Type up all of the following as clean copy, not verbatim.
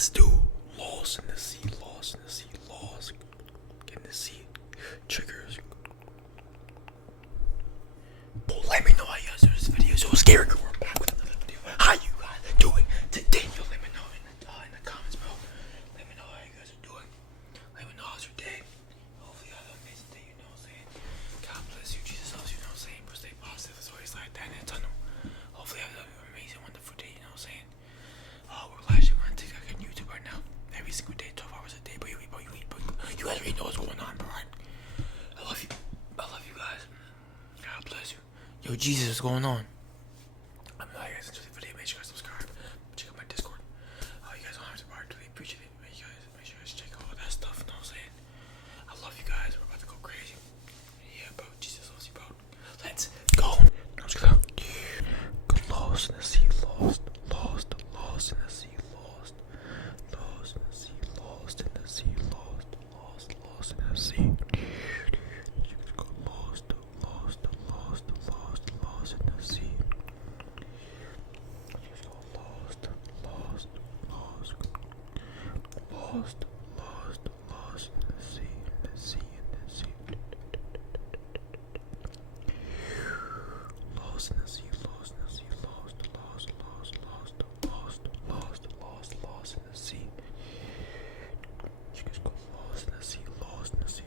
let's do lost in the sea, lost in the sea, lost in the sea. Triggers. But let me know how you guys do this video. So scary. We're back with another video. How you guys doing today? Yo, let me know in the comments, bro. Let me know how you guys are doing. Let me know how's your day. Hopefully you have an amazing day, you know what I'm saying? God bless you, Jesus loves you, you know what I'm saying? But stay positive, it's always like that in the tunnel. Hopefully you have an amazing, wonderful day, you know what I'm saying? We're live on TikTok and YouTube right now. Every single day, 12 hours a day. But you guys already know what's going on, bro, right? I love you. I love you guys. God bless you. Yo, Jesus, what's going on? I'm glad you guys enjoyed the video. Make sure you guys subscribe. Check out my Discord. You guys don't have to buy it. Really appreciate it. Make sure you guys check out all that stuff, you know what I'm saying? I love you guys. We're about to go crazy. Yeah, bro. Jesus loves you, bro. Let's go. Let's go. Get lost in the sea. Lost in the sea. Lost in the sea. Lost in the sea. Lost in the sea. You just go lost in the sea. You just go lost in the sea. In the sea. Lost in the sea, lost in the sea, lost in the sea. You just go lost in the sea, lost in the sea.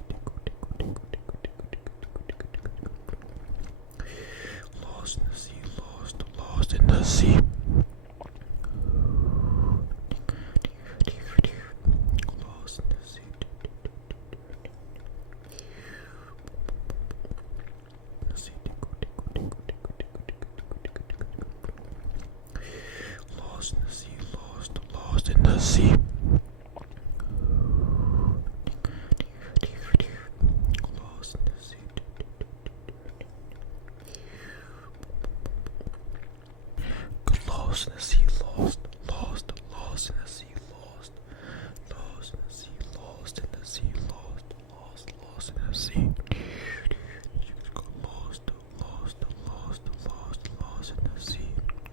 Lost in the sea, lost in the sea. Lost in the sea. Lost in the sea, lost in the sea. Lost in the sea. Lost in the sea, lost in the sea, lost in the sea, lost in the sea, lost in the sea. You just go lost in the sea. You just go lost in the sea, in the sea.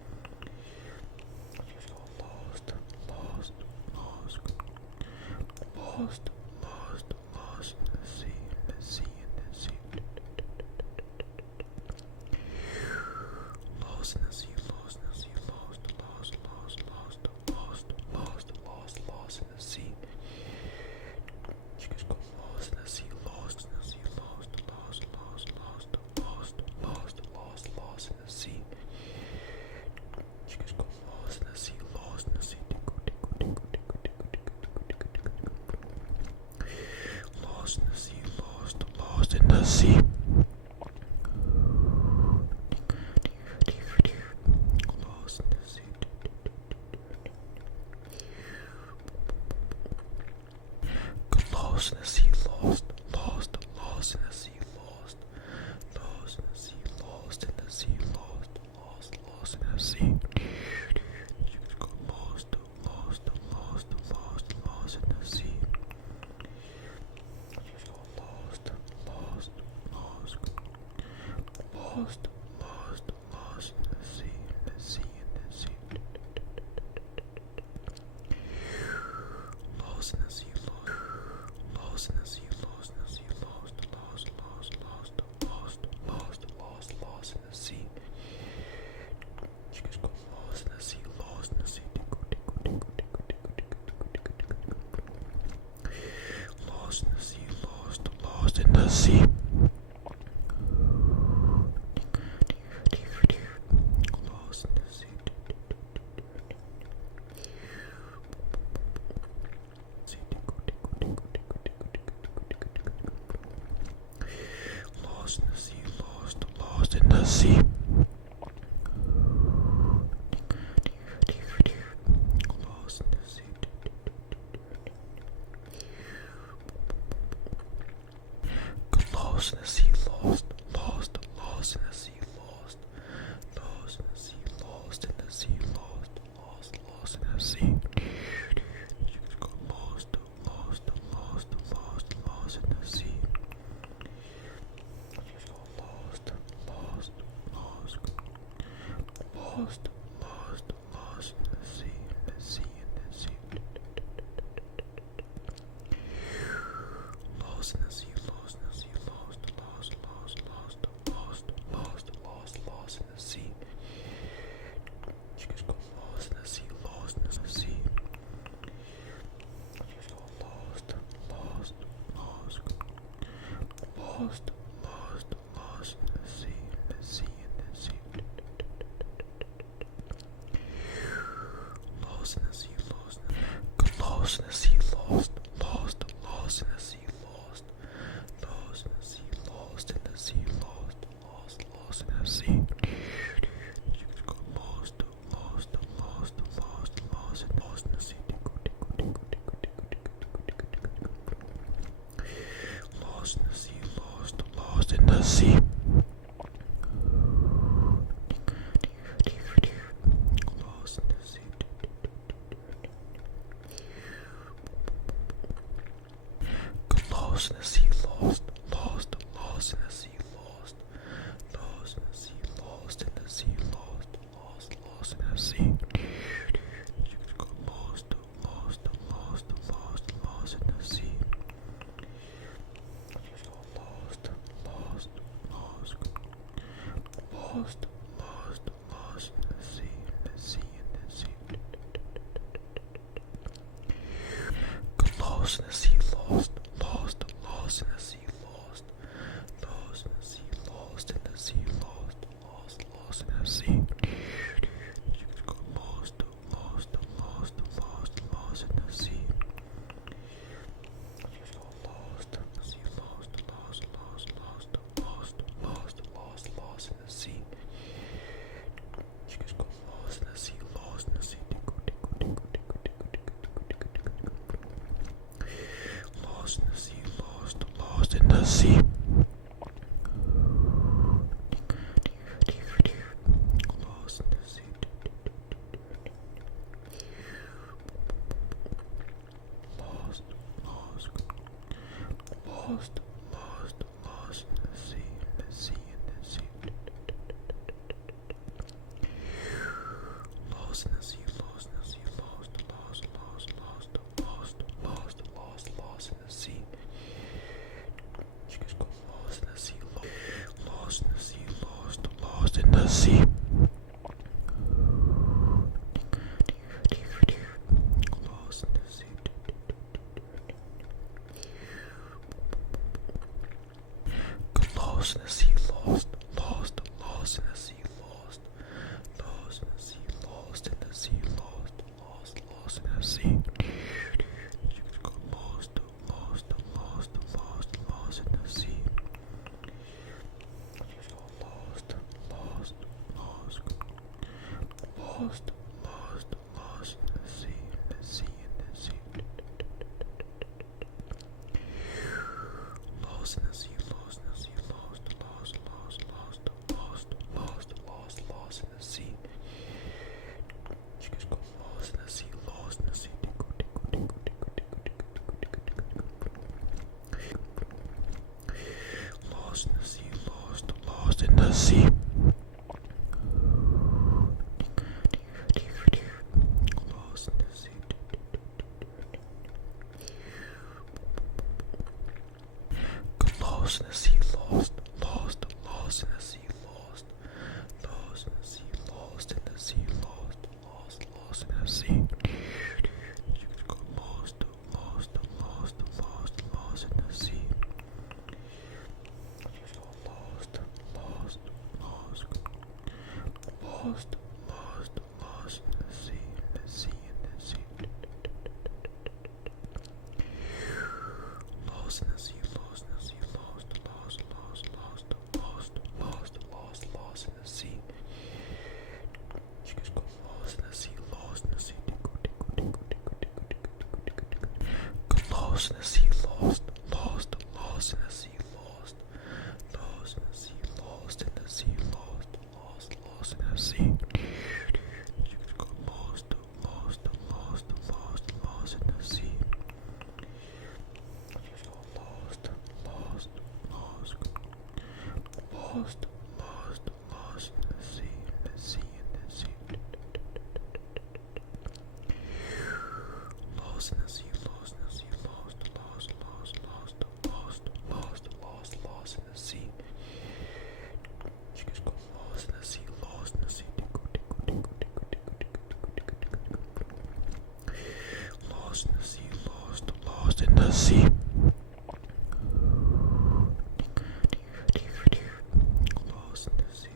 Lost in the sea, lost in the sea, lost in the sea. You just go lost in the sea, lost in the sea, lost in the sea. You just go lost in the sea, lost in the sea. Lost in the sea, lost in the sea. Lost in the sea. Lost in the sea, lost in the sea, lost in the sea, lost in the sea, lost in the sea. You just go lost in the sea. You just go lost in the sea, in the sea. Lost in the sea, lost in the sea, lost in the sea, lost in the sea. You just go lost in the sea, lost in the sea. Lost in the sea, lost in the sea. Lost in the sea. Lost in the sea, lost in the sea. Lost in the sea. Lost in the sea, lost in the sea, lost in the sea, lost in the sea, lost in the sea. You just go lost in the sea. You just go lost in the sea, in the sea. lost in the sea, lost, lost, lost in the sea, lost, lost in the sea, lost in the sea, lost, lost, lost in the sea. You just go lost, lost, lost, lost, lost in the sea. You just go lost, lost, lost, lost, lost, lost in the sea, in the sea, in the sea. Lost in the sea, lost, lost, lost in the sea, lost, lost in the sea, lost in the sea, lost, lost, lost in the sea. You could go lost, lost, lost, lost, lost in the sea. You could go lost, sea, lost, lost, lost, lost, lost, lost, lost, lost in the sea. You could go lost in the sea, lost in the sea. Lost in the sea, lost, lost in the sea. Lost in the sea. Lost, lost, lost, lost, lost in the sea, in the sea, in the sea. Lost in the sea, lost in the sea, lost, lost, lost, lost, lost, lost, lost, lost in the sea. You guys go lost in the sea, lost in the sea, lost, lost in the sea. Lost in the sea. Lost in the sea, lost, lost, lost in the sea, lost, lost in the sea, lost in the sea, lost, lost, lost in the sea. You could go lost, lost, lost, lost, lost in the sea. You could go lost, lost, lost, lost, lost, lost in the sea, in the sea, in the sea. Lost in the sea, lost in the sea, lost, lost, lost, lost, lost, lost, lost, lost in the sea. You guys go lost in the sea, lost in the sea. Lost in the sea, lost, lost in the sea. Lost in the sea. Lost in the sea, lost, lost, lost in the sea, lost, lost in the sea, lost in the sea, lost, lost, lost in the sea. You could go lost, lost, lost, lost, lost in the sea. You could go lost, lost, lost, lost, lost, lost in the sea, in the sea, in the sea. Lost in the sea, lost in the sea, lost, lost, lost, lost, lost, lost, lost, lost in the sea. You guys go lost in the sea, lost in the sea. Lost in the sea, lost, lost, lost in the sea, lost, lost in the sea, lost in the sea, lost, lost, lost in the sea. You guys go lost, lost, lost, lost, lost in the sea. You guys go lost, lost, lost, lost, lost, lost in the sea, in the sea, in the sea. Lost in the sea, lost in the sea, lost, lost, lost, lost, lost, lost, lost, lost in the sea. You guys go lost in the sea, lost in the sea. Lost in the sea, lost, lost in the sea. Lost in the sea.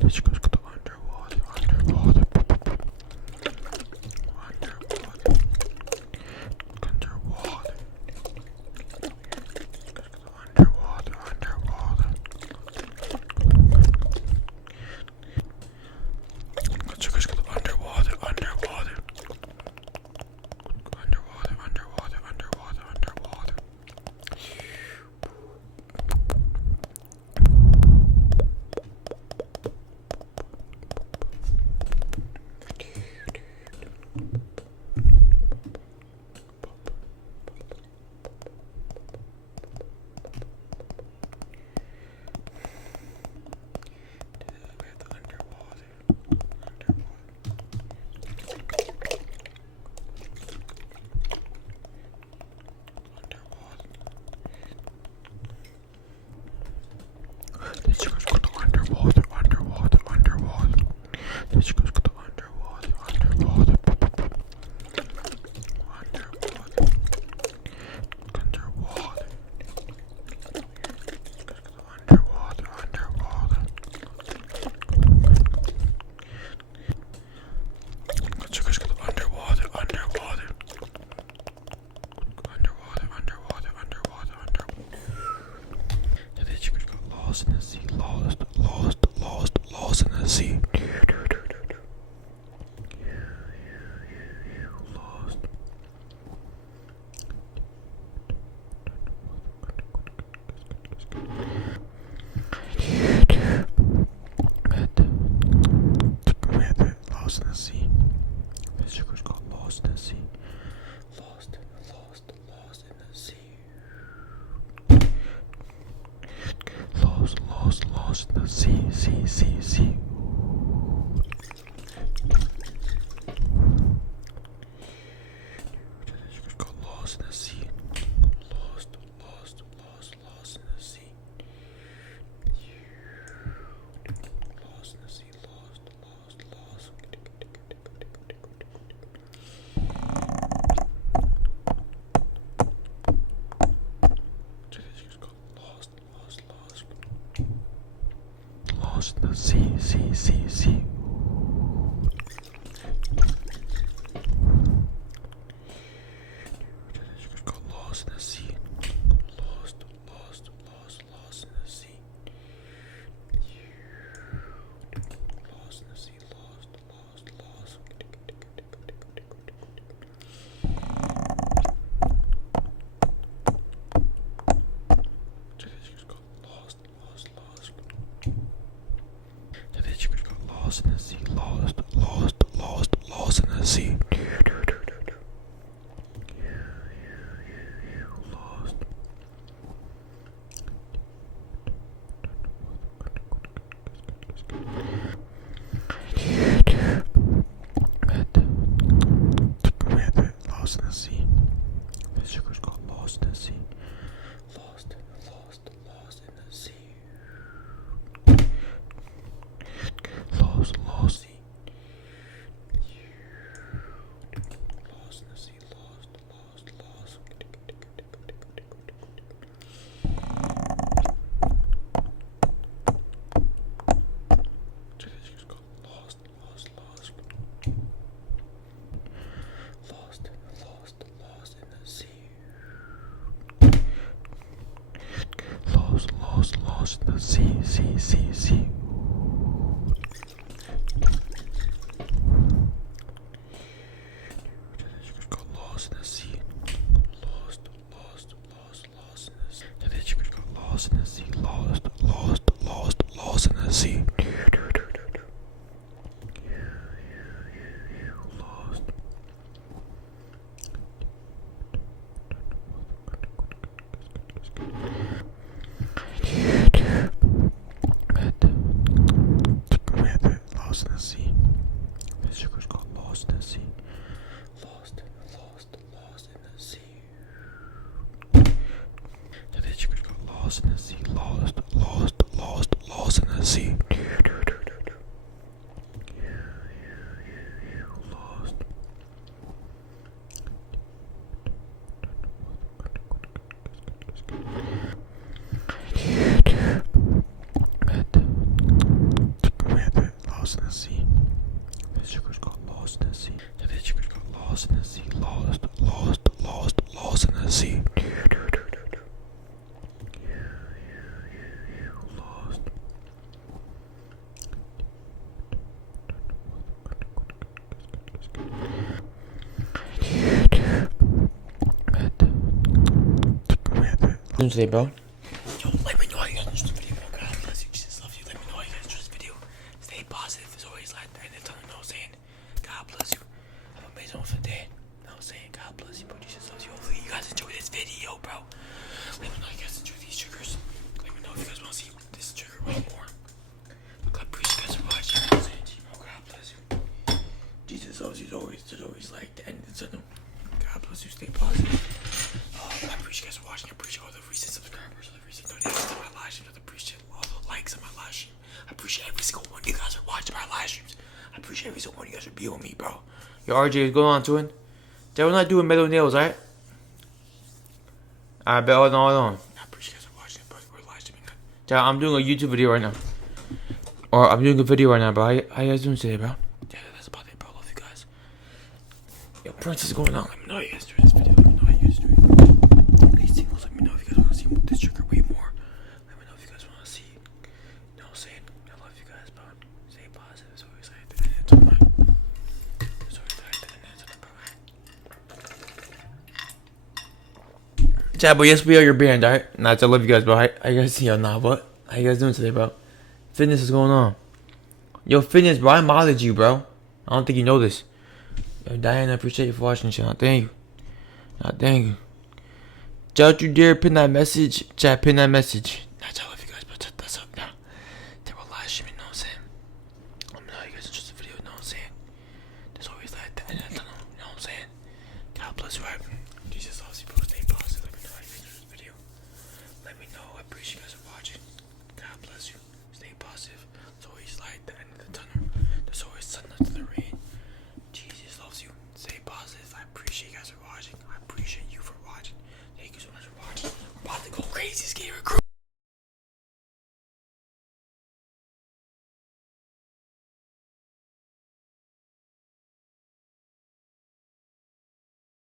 The chickens got the underwater, underwater, underwater, underwater, underwater. The chickens got the underwater, underwater, underwater, underwater, underwater, underwater. The chickens got the underwater, underwater, underwater. The chickens got the underwater, underwater, underwater, underwater, underwater. The chickens got the underwater, underwater, underwater, underwater, underwater, underwater. The chickens got lost in the sea, lost, lost, lost, lost in the sea. Lost. Lost in the sea. The chickens got lost in the sea. Lost, lost, lost in the sea. Lost, lost, lost in the sea, sea, sea, sea. Got lost in the sea. Lost, lost, lost, lost in the sea. Lost in the sea, lost, lost, lost. Lost, lost, lost. Lost in the sea, sea, sea, sea. Got lost in the sea. Lost, lost, lost, lost in the sea. Lost in the sea, lost, lost, lost. Got lost, lost, lost. The chickens got lost in the sea, lost, lost, lost, lost in the sea. Lost. Lost in the sea. The chickens got lost in the sea. Lost, lost, lost in the sea. Lost, lost. Lost in the sea, lost, lost, lost. Got lost, lost, lost. Lost, lost, lost in the sea. Lost, lost, lost in the sea, sea, sea, sea. Got lost in the sea. Lost, lost, lost, lost in the sea. The chickens got lost in the sea. Lost, lost, lost, lost in the sea. Lost. Lost in the sea. The chickens got lost in the sea. Lost, lost, lost in the sea. The chickens got lost in the sea. Lost, lost, lost, lost in the sea. Lost. doing today, bro? Yo, let me know how you guys enjoyed the video, bro. God bless you. Jesus loves you. Let me know how you guys enjoyed this video. Stay positive as always, like that. And you know what I'm saying? God bless you. Have an amazing one for the day. You know what I'm saying? God bless you, bro. Jesus loves you. Hopefully you guys enjoyed this video, bro. Let me know if you guys enjoyed these triggers. Let me know if you guys want to see this trigger way more. I appreciate you guys for watching. You know what I'm saying? Bro, God bless you. Jesus loves you. There's always like the end of the tunnel. God bless you. Stay positive. I appreciate you guys for watching. I appreciate all the recent subscribers, all the recent donations to my live streams. I appreciate all the likes on my live stream. I appreciate every single one of you guys are watching my live streams. I appreciate every single one of you guys are being with me, bro. Yo, RJ, what's going on, twin? Dad, we're not doing metal nails, alright? Alright, bet, hold on. I appreciate you guys for watching, bro. We're live streaming. Dad, I'm doing a YouTube video right now. Or I'm doing a video right now, bro. How you guys doing today, bro? Yeah, that's about it, bro. Love you guys. Yo, Prince is going on. Let me know how you guys doing this video. Let me know how you guys doing. These singles, let me know if you guys want to see this trigger way more. Let me know if you guys want to see. You know what I'm saying? I love you guys, bro. Stay positive. It's always like that. It's alright. It's always like that. Chat, but yes, we are your band, alright? Nah, I love you guys, bro. How you guys see y'all now? What? How you guys doing today, bro? Fitness is going on. Yo, fitness, bro. I modded you, bro. I don't think you know this. Yo, Diana, I appreciate you for watching, channel. Thank you. Nah, thank you. Don't you dare pin that message. Chat, pin that message. Nah, I love you guys, but that's up now. They were live streaming, you know what I'm saying? Let me know how you guys enjoyed the video, you know what I'm saying? There's always like that in the tunnel, you know what I'm saying? God bless you, right? Jesus loves you, bro. Stay positive. Let me know how you guys enjoyed this video. Let me know. I appreciate you guys for watching. God bless you. Stay positive. There's always light at the end of the tunnel. There's always sun after the rain. Jesus loves you. Stay positive. I appreciate you guys for watching. I appreciate you for watching. Thank you so much for watching. We're about to go crazy, Scary Crew.